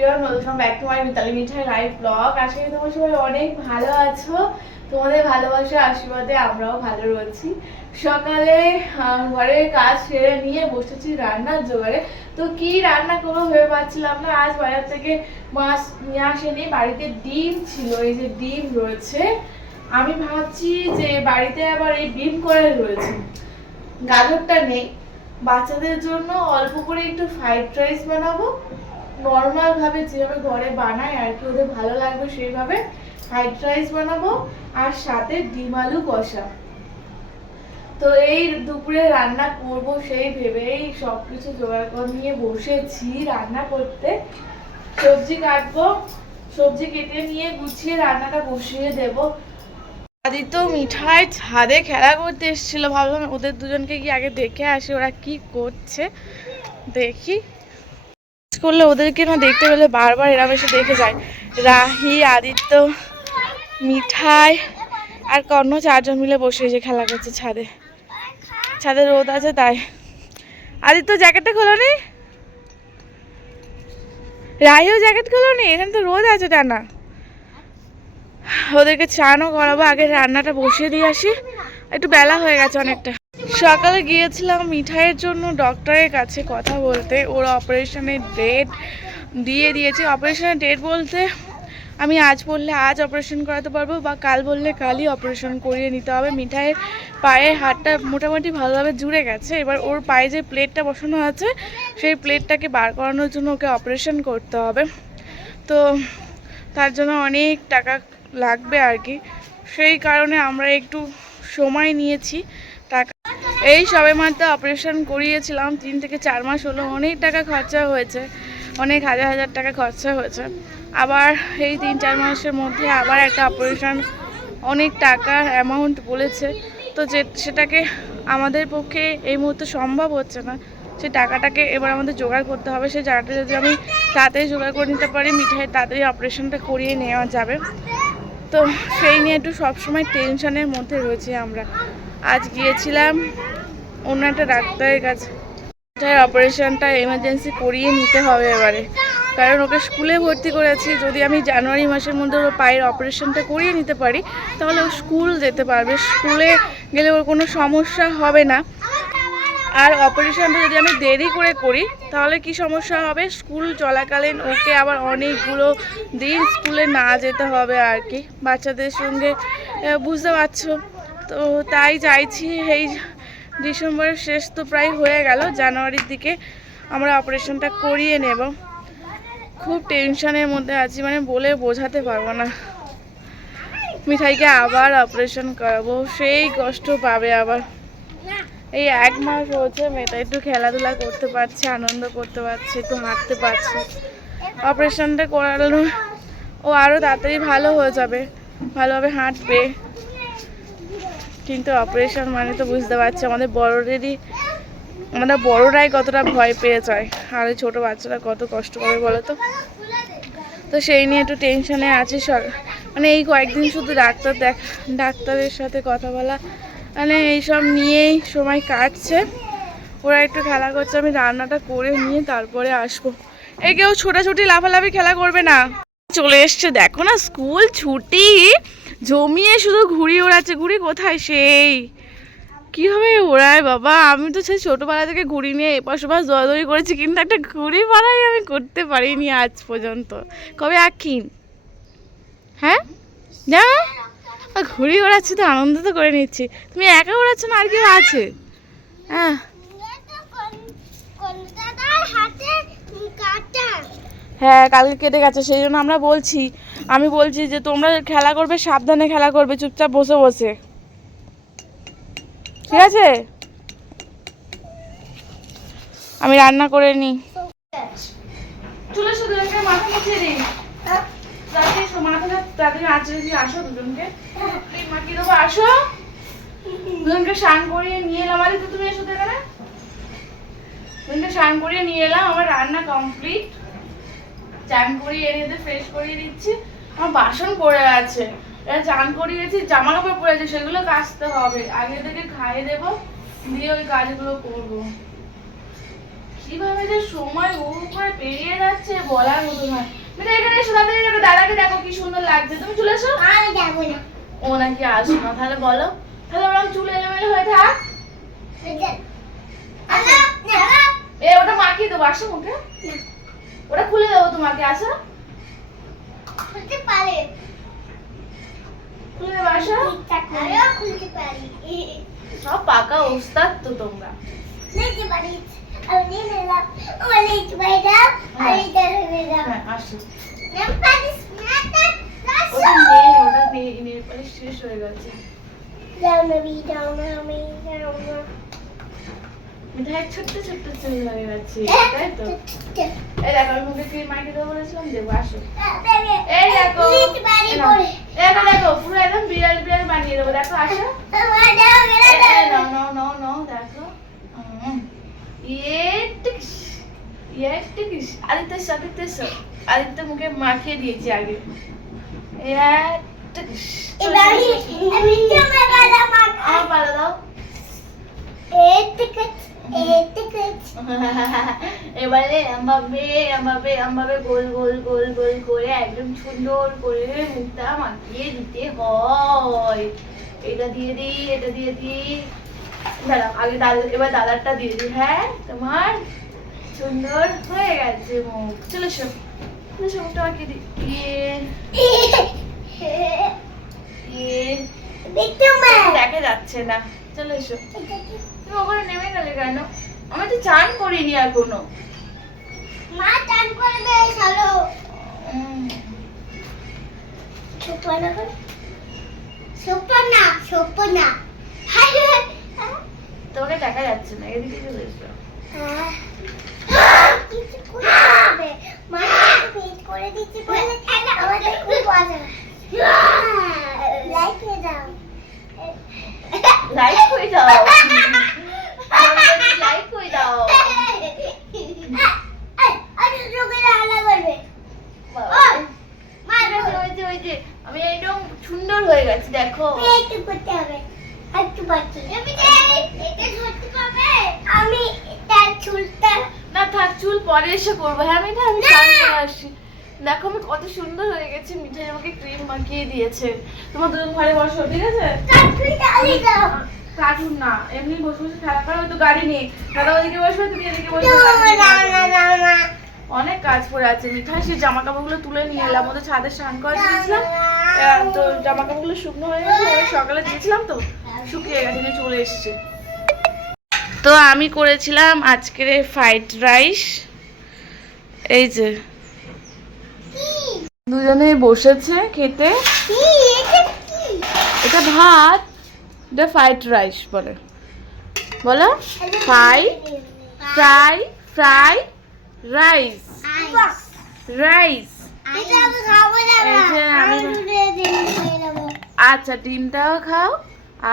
Everyone, welcome back to my Mitali Mithai live blog. আশা করি তোমরা সবাই অনেক ভালো আছো। তোমাদের ভালোবাসা আশীর্বাদে আমরাও ভালো রয়েছি। সকালে ঘরের কাজ সেরে নিয়ে বসেছি রান্নার জোগাড়ে। তো কি রান্না করবো ভেবে পাচ্ছিলাম না। আজ বাজার থেকে মাছ নিয়ে আসেনি, বাড়িতে ডিম ছিল, এই যে ডিম রয়েছে। আমি ভাবছি যে বাড়িতে আবার এই ডিম করে রয়েছে, গাজরটা নেই। বাচ্চাদের জন্য অল্প করে একটু ফ্রাইড রাইস বানাবো, নর্মাল ভাবে যেভাবে ঘরে বানাই আর কি, ওদের ভালো লাগবে সেইভাবে ফ্রাইড রাইস বানাবো, আর সাথে ডিম আলু কষা। তো এই দুপুরে রান্না করব সেই ভেবেই সবকিছু জোগাড় করে নিয়ে বসেছি রান্না করতে। সবজি কাটবো, সবজি কেটে নিয়ে গুছিয়ে রান্নাটা বসিয়ে দেব। আদিত্য মিঠাই ছাদে খেলা করতে এসেছিল, ভাবলাম ওদের দুজনকে গিয়ে আগে দেখে আসি ওরা কি করছে। দেখি করলে ওদেরকে না দেখতে পেলে বারবার এরম এসে দেখে যায়। রাহি, আদিত্য, মিঠাই আর কর্ণ চারজন মিলে বসে এসে খেলা করছে ছাদে। ছাদে রোদ আছে তাই। আদিত্য জ্যাকেটটা খোলো নি, রাহিও জ্যাকেট খোলো নি, এখানে তো রোদ আছে টানা। ওদেরকে চানও করাবো, আগে রান্নাটা বসিয়ে দিয়ে আসি, একটু বেলা হয়ে গেছে অনেকটা। সকালে গিয়েছিলাম মিঠাইয়ের জন্য ডক্টরের কাছে কথা বলতে, ওর অপারেশনের ডেট দিয়ে দিয়েছে। অপারেশনের ডেট বলতে আমি আজ বললে আজ অপারেশন করাতে পারবো, বা কাল বললে কালই অপারেশন করিয়ে নিতে হবে। মিঠাইয়ের পায়ের হাড়টা মোটামুটি ভালোভাবে জুড়ে গেছে, এবার ওর পায়ে যে প্লেটটা বসানো আছে সেই প্লেটটাকে বার করানোর জন্য ওকে অপারেশন করতে হবে। তো তার জন্য অনেক টাকা লাগবে আর কি, সেই কারণে আমরা একটু সময় নিয়েছি। টাকা এই সবে মাত্র অপারেশন করিয়েছিলাম, 3 থেকে 4 মাস হলো, অনেক টাকা খরচা হয়েছে, অনেক হাজার হাজার টাকা খরচা হয়েছে। আবার এই 3-4 মাসের মধ্যে আবার একটা অপারেশন, অনেক টাকার অ্যামাউন্ট বলেছে। তো সেটাকে আমাদের পক্ষে এই মুহূর্তে সম্ভব হচ্ছে না, সেই টাকাটাকে এবার আমাদের জোগাড় করতে হবে। সেই টাকাটা যদি আমি তাড়াতাড়ি জোগাড় করে নিতে পারি, মিঠাই তাড়াতাড়ি অপারেশনটা করিয়ে নেওয়া যাবে। তো সেই নিয়ে একটু সবসময় টেনশনের মধ্যে রয়েছি আমরা। আজ গিয়েছিলাম অন্য একটা ডাক্তারের কাছে, অপারেশনটা এমার্জেন্সি করিয়ে নিতে হবে এবারে, কারণ ওকে স্কুলে ভর্তি করেছি। যদি আমি জানুয়ারি মাসের মধ্যে ওর পায়ের অপারেশনটা করিয়ে নিতে পারি তাহলে ও স্কুল যেতে পারবে, স্কুলে গেলে ওর কোনো সমস্যা হবে না। আর অপারেশনটা যদি আমি দেরি করে করি তাহলে কি সমস্যা হবে, স্কুল চলাকালীন ওকে আবার অনেকগুলো দিন স্কুলে না যেতে হবে আর কি, বাচ্চাদের সঙ্গে, বুঝতে পারছো। তো তাই চাইছি এই ডিসেম্বরের শেষ তো প্রায় হয়ে গেল, জানুয়ারির দিকে আমরা অপারেশনটা করিয়ে নেব। খুব টেনশনের মধ্যে আছি, মানে বলে বোঝাতে পারবো না। মিঠাইকে আবার অপারেশন করাবো, সেই কষ্ট পাবে আবার। এই 1 মাস হচ্ছে মেয়েটা একটু খেলাধুলা করতে পারছে, আনন্দ করতে পারছে, একটু হাঁটতে পারছে। অপারেশনটা করালো ও আরও তাড়াতাড়ি ভালো হয়ে যাবে, ভালোভাবে হাঁটবে। কিন্তু অপারেশন মানে তো বুঝতে পারছি আমাদের বড়রাই কতটা ভয় পেয়ে যায়, আর ওই ছোটো বাচ্চারা কত কষ্ট করে বলো তো। তো সেই নিয়ে একটু টেনশনে আছি। মানে এই কয়েকদিন শুধু ডাক্তারের সাথে কথা বলা, মানে এইসব নিয়েই সময় কাটছে। ওরা একটু খেলা করছে, আমি রান্নাটা করে নিয়ে তারপরে আসবো। এই কেউ ছোটাছুটি লাফালাফি খেলা করবে না। চলে এসছে দেখো না, স্কুল ছুটি জমিয়ে শুধু ঘুড়ি ওড়াচ্ছে। ঘুড়ি কোথায়, সেই কীভাবে ওড়ায় বাবা। আমি তো সেই ছোটোবেলা থেকে ঘুড়ি নিয়ে এপাশ ওপাশ দৌড়াদৌড়ি করেছি, কিন্তু একটা ঘুড়ি মারাই আমি করতে পারিনি আজ পর্যন্ত। কবে আঁকিন, হ্যাঁ যা ঘুড়ি ওড়াচ্ছি তো আনন্দ তো করে নিচ্ছি। তুমি একা ওড়াচ্ছ না আর কেউ আছে? হ্যাঁ হ্যাঁ কালকে কেটে গেছে, সেই জন্য আমি বলছি যে তোমরা খেলা করবে, সাবধানে খেলা করবে, চুপচাপ বসে বসে, ঠিক আছে? আমি রান্না করে নিই। চলে শুধু মাথা মুছিয়ে দিই, মাথাটা তাড়াতাড়ি আঁচড়ে দিয়ে আসো দুজনকে, মাখিয়ে দেবো। আসো দুজনকে স্নান করিয়ে নিয়ে এলাম। আরে তো তুমি এসো তো এখানে, দুজনকে স্নান করিয়ে নিয়ে এলাম। আমার রান্না কমপ্লিট, চান করিয়ে এনে ফ্রেশ করিয়ে দিচ্ছি। আমার বাসন পড়ে আছে, চান করিয়েছি, জামা কাপড় পড়ে আছে, সেগুলো কাচতে হবে। আগে থেকে খাইয়ে দেবো, দিয়ে ওই কাজগুলো করবো। কিভাবে যে সময় হুড় করে পেরিয়ে যাচ্ছে বলার মতো নয়। মানে এখানে এসে দাদাকে দেখো কি সুন্দর লাগছে। তুমি চলে এসো। আমি যাবো না। ও নাকি আসো না, তাহলে বলো, তাহলে ওরকম চুল এলোমেলো হয়ে থাক। ওটা মাখিয়ে দেবো, আসো মুখে। ওটা খুলে দেবো তোমাকে, আসো। খুলতে পারে। খুলে দেবো, আসো। আমিও খুলতে পারি। সব পাকা ওস্তাদ তো তোমরা। নিতে পারি। আমি নিয়ে নিলাম। আমার নিতে পারি না। আমি ধরে নিলাম। হ্যাঁ, আসো। নেপালিস নাটা ওটা রাসো। নেই, নেল পালিশ শেষ হয়ে গেছে। যাও না বি যাও না আমি যাও না। মিঠাই ছোট্ট ছোট্ট চুল হয়ে গেছে, তাই তো? এই দেখো, আমি মুখে ক্রিম মাখিয়ে দেবো বলেছিলাম, দেবো, আসো। এই দেখো, নিতে পারি এই নাও। পরে। দেখো দেখো, পুরো একদম বিড়াল বিড়াল বানিয়ে দেবো, দেখো, আসো। আমার যাও মেলা যাও। No, দেখো। টিকিস। আদিত্য মুখে মাখিয়ে দিয়েছি আগে। টিকিস। এবার আমি তোমার বালা মাখ। আমার পালা দাও। টিকেট এবারে আমভাবে গোল গোল গোল গোল করে একদম সুন্দর করে মুখটা মাখিয়ে দিতে হয়। এটা দিয়ে দিই। দাঁড়াও, আগে এবার দাদারটা দিয়ে দিই। হ্যাঁ, তোমার সুন্দর হয়ে গেছে মুখ। চলে এসো, মুখটা মাখিয়ে দিই। দেখা যাচ্ছে না, চলে এসো। তুমি ওখানে নেমে গেলে কেন? আমি তো চান করিনি এখনো। মা টান করবে চলো। সোপনা হাই তোকে দেখা যাচ্ছে না, এদিকে চলে এসো। কিছু করতে হবে। মা পেট করে দিচ্ছি বলে আমাদের খুব মজা। লাইক করে দাও। লাইক করে দাও। লাইক করে দাও। ওই যে আমি একদম সুন্দর হয়ে গেছি, দেখো। একটু করতে হবে। একটু বাকি। এটা ধরতে পারবে? আমি তার চুলটা না থাক, চুল পরে এসে করবো। হ্যাঁ মিঠাই, আমি স্নান করে আসি। দেখো আমি কত সুন্দর হয়ে গেছি। মিঠাই আমাকে ক্রিম মাখিয়ে দিয়েছে। তোমার দুজন ঘরে বসো, ঠিক আছে? কার্টুন না, এমনি বসে বসে খেলা করো। তো গাড়ি নেই, দাদা ওদিকে বসবে, তুমি এদিকে বসবে। অনেক কাজ পড়ে আছে মিঠাই। সেই জামা কাপড়গুলো তুলে নিয়ে এলাম, ওদের ছাদে স্নান করে দিয়েছিলাম। তো জামা কাপড়গুলো শুকনো হয়ে গেছে, অনেক সকালে দিয়েছিলাম তো শুকিয়ে গেছে, নিয়ে চলে এসছে। তো আমি করেছিলাম আজকের ফ্রাইড রাইস। এই যে দুজনে বসেছে খেতে। এটা ভাত, এটা ফ্রাইড রাইস বলে। বলো ফ্রাই রাইস। আচ্ছা, ডিমটাও খাও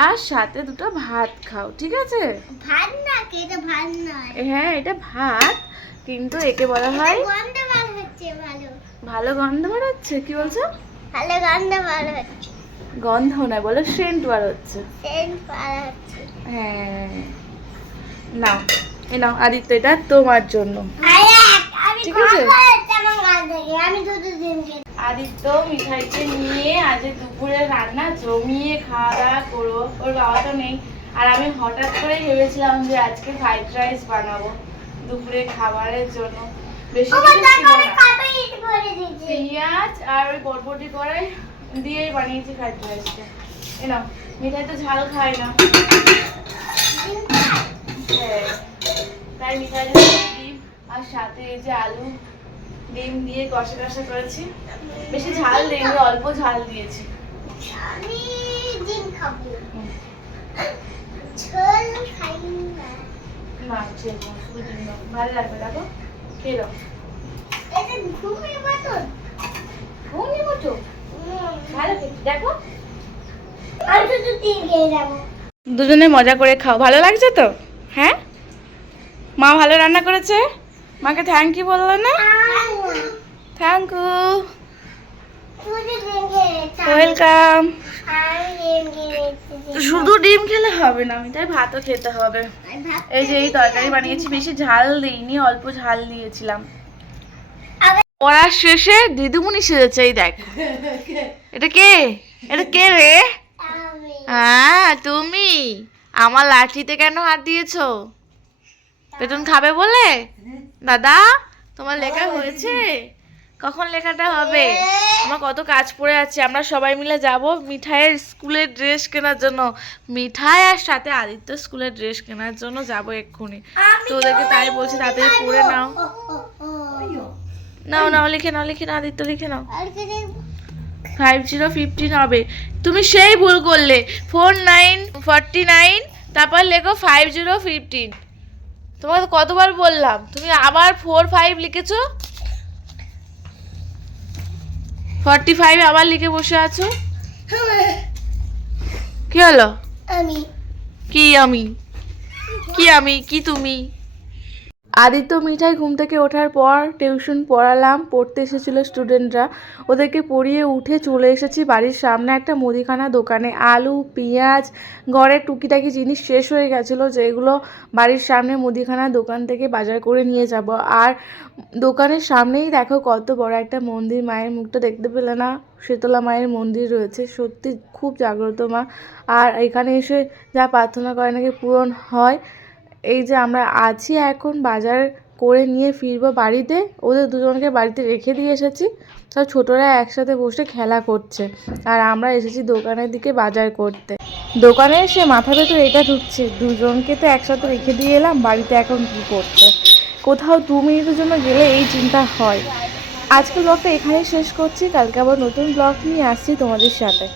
আর সাথে দুটো ভাত খাও, ঠিক আছে? ভাত না, এটা ভাত নয়। হ্যাঁ, এটা ভাত, কিন্তু একে বলা হয় গন্ধ বার হচ্ছে ভালো। ভালো গন্ধ বার হচ্ছে। কি বলছো? ভালো গন্ধ বার হচ্ছে। গন্ধ নয়, বলো সেন্ট বার হচ্ছে। সেন্ট বার হচ্ছে। হ্যাঁ, নাও এ নাও আদিত্য, এটা তোমার জন্য, ঠিক আছে? আমি দুটো ডিম খেয়ে আদিত্য মিঠাইকে নিয়ে আজ দুপুরে রান্না জমিয়ে খাওয়া দাওয়া করবো। ওর বাবা তো নেই, আর আমি হঠাৎ করে ভেবেছিলাম যে আজকে ফ্রাইড রাইস বানাবো দুপুরে খাবারের জন্য। বেশি কিছু ছিল না, পেঁয়াজ আর ওই বরবটি করে দিয়েই বানিয়েছি ফ্রাইড রাইসটা। এ নাও, মিঠাই তো ঝাল খায় না। হ্যাঁ, তাই মিঠাই ডিম আর সাথে এই যে আলু ডিম দিয়ে কষা কষা করেছি। বেশি ঝাল দেইনি, অল্প ঝাল দিয়েছি। আমি ডিম খাবো। ঝোল খাই না। না, ঠিক না, শুধু ডিম দাও, ভালো লাগবে। দেখো, খেয়ে দাও। এটা ঘুমের মতন। ঘুমনি মতো ভালো খেতে, দেখো। আমি শুধু ডিম খেয়ে যাবো। দুজনে মজা করে খাও, ভালো লাগছে তো? হ্যাঁ, মা ভালো রান্না করেছে। মাকে থ্যাংক ইউ বললো না? Thank you. শুধু ডিম খেয়েছি। ওয়েলকাম। আমি ডিম খেয়েছি। শুধু ডিম খেলে হবে না, আমি তাই ভাতও খেতে হবে। এই যে এই তরকারি বানিয়েছি, বেশি ঝাল দিইনি, অল্প ঝাল দিয়েছিলাম। পড়ার শেষে দিদিমণি সেজেছে, এই দেখ। এটা কে? এটা কে রে? আমি হ্যাঁ তুমি। আমার লাঠিতে কেন হাত দিয়েছো? বেতন খাবে বলে? দাদা তোমার লেখা হয়েছে? কখন লেখাটা হবে? আমার কত কাজ পড়ে আছে। আমরা সবাই মিলে যাব মিঠাইয়ের স্কুলের ড্রেস কেনার জন্য। মিঠাই আর সাথে আদিত্য স্কুলের ড্রেস কেনার জন্য যাব এক্ষুনি। তো ওদেরকে তাই বলছি তাড়াতাড়ি পড়ে নাও। নাও নাও লিখে নাও, লিখে নাও আদিত্য, লিখে নাও। 5015 হবে। তুমি সেই ভুল করলে। 4949 তারপর লেখো 5015। তোমাকে কতবার বললাম, তুমি আবার 45 লিখেছো। 45 আবার লিখে বসে আছো। কি হলো? আমি কি আমি? কি আমি? কি তুমি? আদিত্য মিঠাই ঘুম থেকে ওঠার পর টিউশন পড়ালাম, পড়তে এসেছিলো স্টুডেন্টরা। ওদেরকে পড়িয়ে উঠে চলে এসেছি বাড়ির সামনে একটা মুদিখানা দোকানে। আলু পেঁয়াজ ঘরের টুকিটাকি জিনিস শেষ হয়ে গেছিলো, যেগুলো বাড়ির সামনে মুদিখানা দোকান থেকে বাজার করে নিয়ে যাব। আর দোকানের সামনেই দেখো কত বড় একটা মন্দির, মায়ের মুখটা দেখতে পেলে না? শীতলা মায়ের মন্দির রয়েছে, সত্যি খুব জাগ্রত মা। আর এখানে এসে যা প্রার্থনা করে নাকি পূরণ হয়। এই যে আমরা আছি এখন, বাজার করে নিয়ে ফিরবো বাড়িতে। ওদের দুজনকে বাড়িতে রেখে দিয়ে এসেছি, সব ছোটরা একসাথে বসে খেলা করছে। আর আমরা এসেছি দোকানের দিকে বাজার করতে। দোকানে এসে মাথা ভেতর এটা ঢুকছে, দুজনকে তো একসাথে রেখে দিয়ে এলাম, বাড়িতে এখন কী করছে। কোথাও 2 মিনিটের জন্য গেলে এই চিন্তা হয়। আজকের ব্লগটা এখানেই শেষ করছি, কালকে আবার নতুন ব্লগ নিয়ে আসছি তোমাদের সাথে।